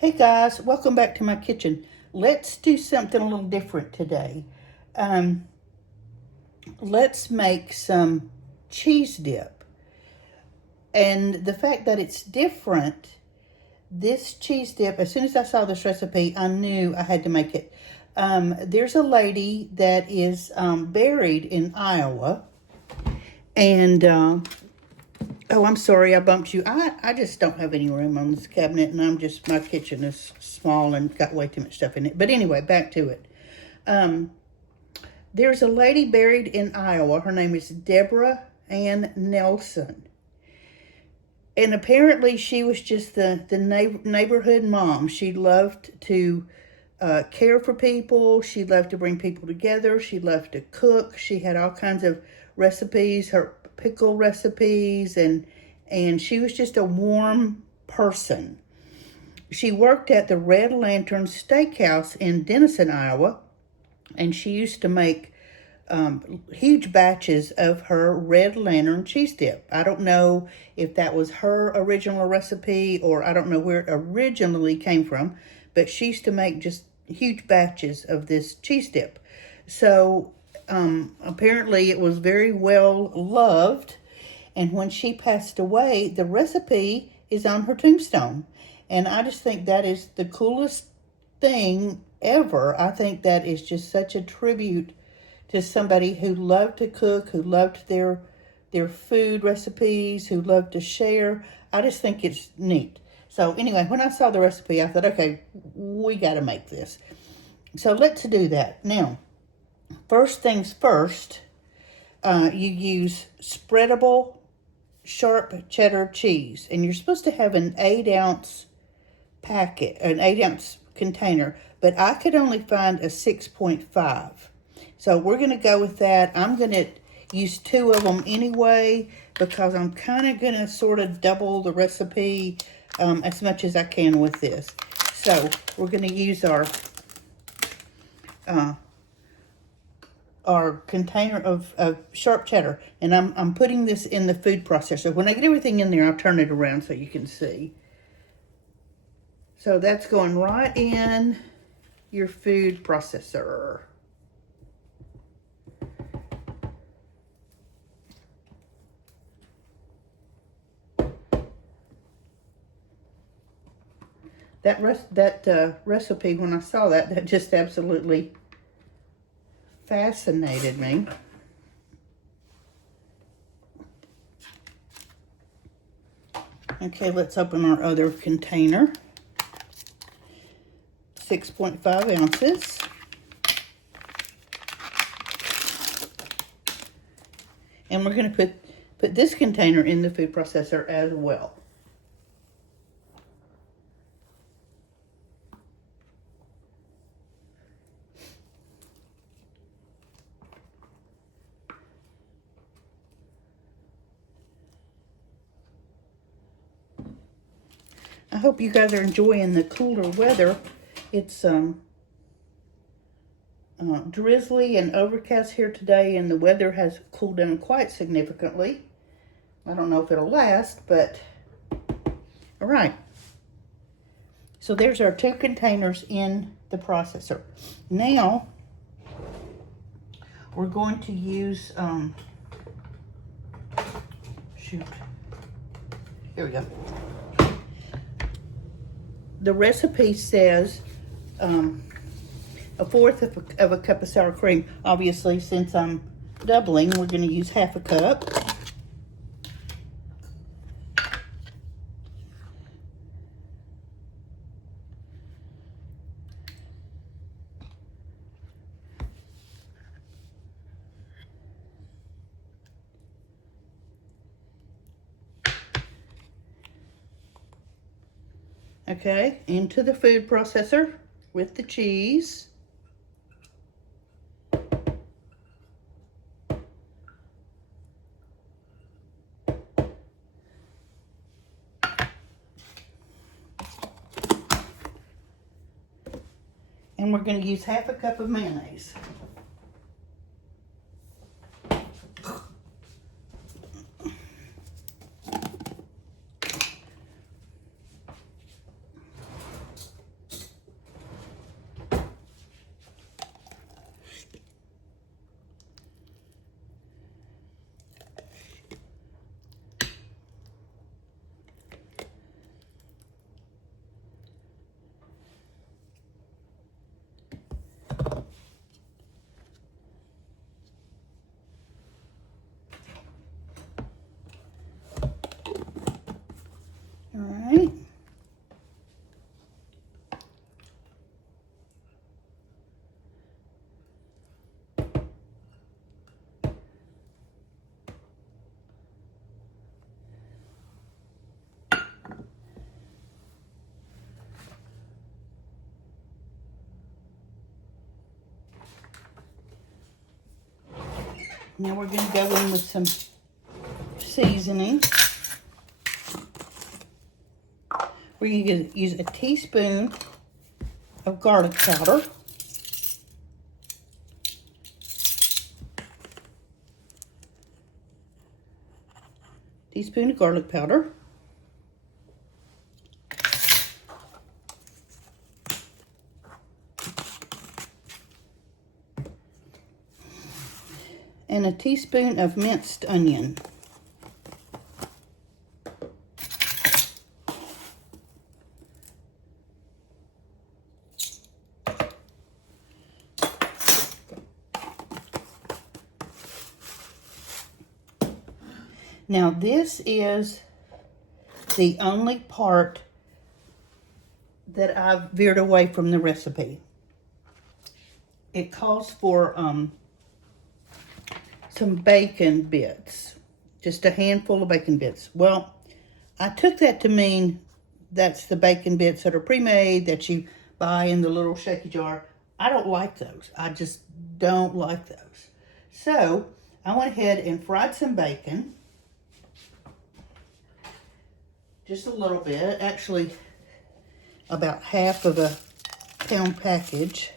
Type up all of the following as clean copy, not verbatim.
Hey guys, welcome back to my kitchen. Let's do something a little different today. Um, let's make some cheese dip. And the fact that it's different, this cheese dip, as soon as I saw this recipe, I knew I had to make it. There's a lady that is buried in Iowa. And, oh, I'm sorry I bumped you. I just don't have any room on this cabinet, and my kitchen is small and got way too much stuff in it. But anyway, back to it. There's a lady buried in Iowa. Her name is Deborah Ann Nelson. And apparently she was just the neighborhood mom. She loved to care for people. She loved to bring people together. She loved to cook. She had all kinds of recipes, her pickle recipes, and she was just a warm person. She worked at the Red Lantern Steakhouse in Denison, Iowa, and she used to make huge batches of her Red Lantern cheese dip. I don't know if that was her original recipe, or I don't know where it originally came from, but she used to make just huge batches of this cheese dip. So apparently it was very well loved, and when she passed away, the recipe is on her tombstone. And I just think that is the coolest thing ever. I think that is just such a tribute to somebody who loved to cook, who loved their food recipes, who loved to share. I just think it's neat. So anyway, when I saw the recipe, I thought, okay, we got to make this. So let's do that. Now, first things first, you use spreadable sharp cheddar cheese, and you're supposed to have an 8-ounce packet, an 8-ounce container, but I could only find a 6.5. So we're going to go with that. I'm going to use 2 of them anyway, because I'm kind of going to sort of double the recipe as much as I can with this. So we're going to use our container of sharp cheddar, and I'm putting this in the food processor. When I get everything in there, I'll turn it around so you can see. So that's going right in your food processor. That recipe, when I saw that just absolutely fascinated me. Okay, let's open our other container. 6.5 ounces. And we're going to put this container in the food processor as well. I hope you guys are enjoying the cooler weather. It's drizzly and overcast here today, and the weather has cooled down quite significantly. I don't know if it'll last, but all right. So there's our 2 containers in the processor. Now we're going to use, shoot, here we go. The recipe says 1/4 of a cup of sour cream. Obviously, since I'm doubling, we're going to use 1/2 cup. Okay, into the food processor with the cheese. And we're going to use 1/2 cup of mayonnaise. Now we're going to go in with some seasoning. We're going to use a teaspoon of garlic powder. Teaspoon of garlic powder. And a teaspoon of minced onion. Now this is the only part that I've veered away from the recipe. It calls for some bacon bits, just a handful of bacon bits. Well, I took that to mean that's the bacon bits that are pre-made that you buy in the little shaky jar. I don't like those. I just don't like those. So I went ahead and fried some bacon. Just a little bit, actually about half of a pound package.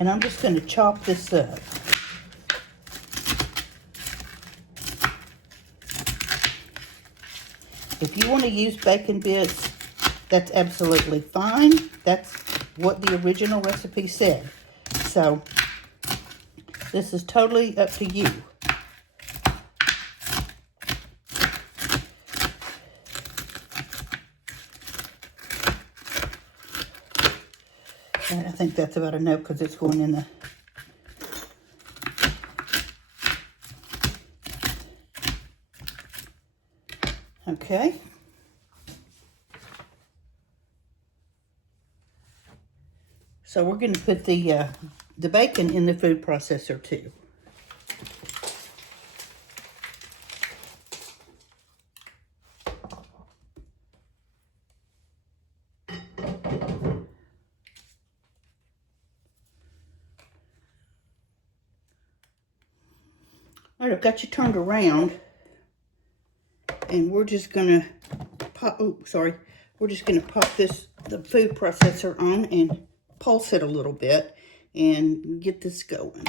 And I'm just going to chop this up. If you want to use bacon bits, that's absolutely fine. That's what the original recipe said. So this is totally up to you. And I think that's about enough because it's going in the... Okay. So we're going to put the bacon in the food processor too. All right, I've got you turned around, and we're just gonna pop. Oh, sorry. We're just gonna pop the food processor on and pulse it a little bit and get this going.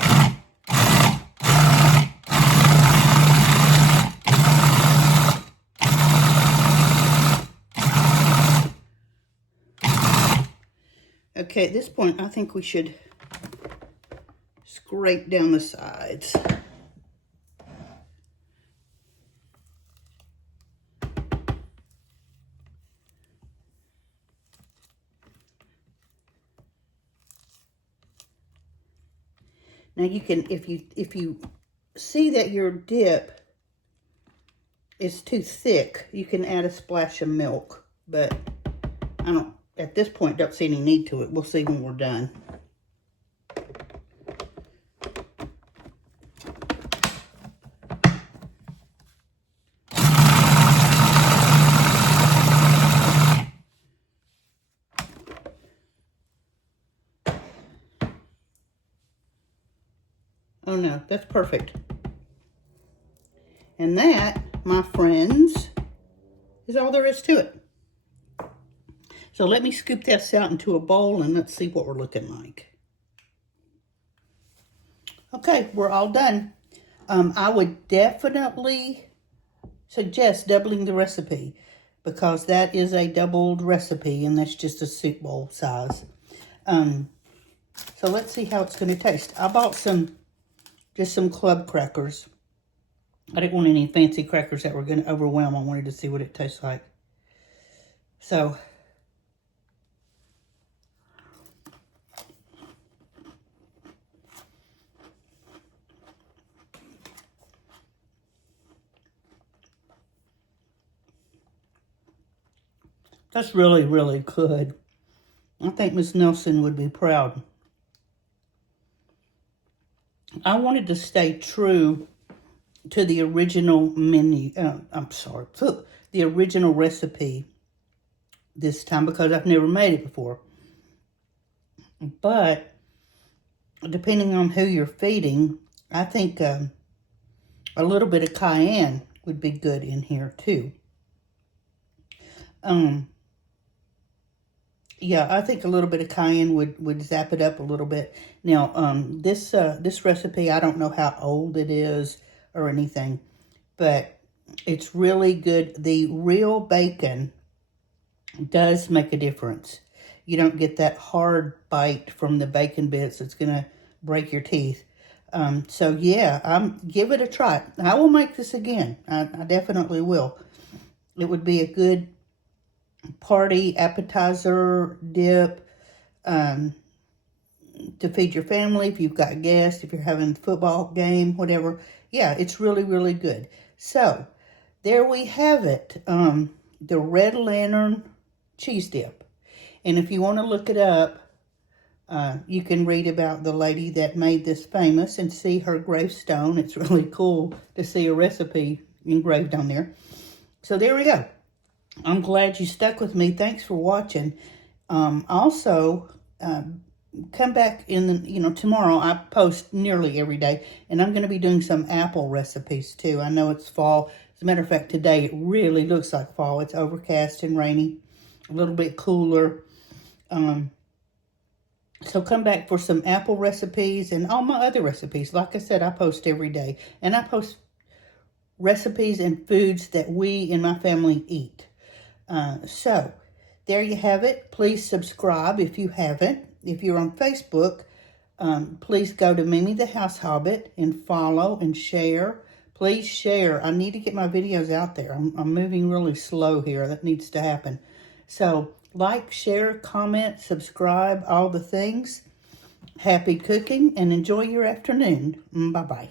Okay, at this point, I think we should scrape down the sides. Now you can, if you see that your dip is too thick, you can add a splash of milk, but I don't, at this point, don't see any need to it. We'll see when we're done. Oh no, that's perfect. And that, my friends, is all there is to it. So let me scoop this out into a bowl and let's see what we're looking like. Okay, we're all done. I would definitely suggest doubling the recipe because that is a doubled recipe and that's just a soup bowl size. So let's see how it's going to taste. I bought just some club crackers. I didn't want any fancy crackers that were going to overwhelm. I wanted to see what it tastes like. So, that's really, really good. I think Miss Nelson would be proud. I wanted to stay true to the original menu. The original recipe this time because I've never made it before. But depending on who you're feeding, I think a little bit of cayenne would be good in here too. Yeah, I think a little bit of cayenne would zap it up a little bit. Now, this recipe, I don't know how old it is or anything, but it's really good. The real bacon does make a difference. You don't get that hard bite from the bacon bits. It's going to break your teeth. So yeah, give it a try. I will make this again. I definitely will. It would be a good party appetizer dip to feed your family if you've got guests, if you're having a football game, whatever. Yeah, it's really, really good. So there we have it. The Red Lantern cheese dip. And if you want to look it up, you can read about the lady that made this famous and see her gravestone. It's really cool to see a recipe engraved on there. So there we go. I'm glad you stuck with me. Thanks for watching. Also, come back tomorrow. I post nearly every day, and I'm going to be doing some apple recipes too. I know it's fall. As a matter of fact, today it really looks like fall. It's overcast and rainy, a little bit cooler. So come back for some apple recipes and all my other recipes. Like I said, I post every day, and I post recipes and foods that we in my family eat. So there you have it. Please subscribe if you haven't. If you're on Facebook, please go to Mimi the House Hobbit and follow and share. Please share. I need to get my videos out there. I'm moving really slow here. That needs to happen. So like, share, comment, subscribe, all the things. Happy cooking and enjoy your afternoon. Bye-bye.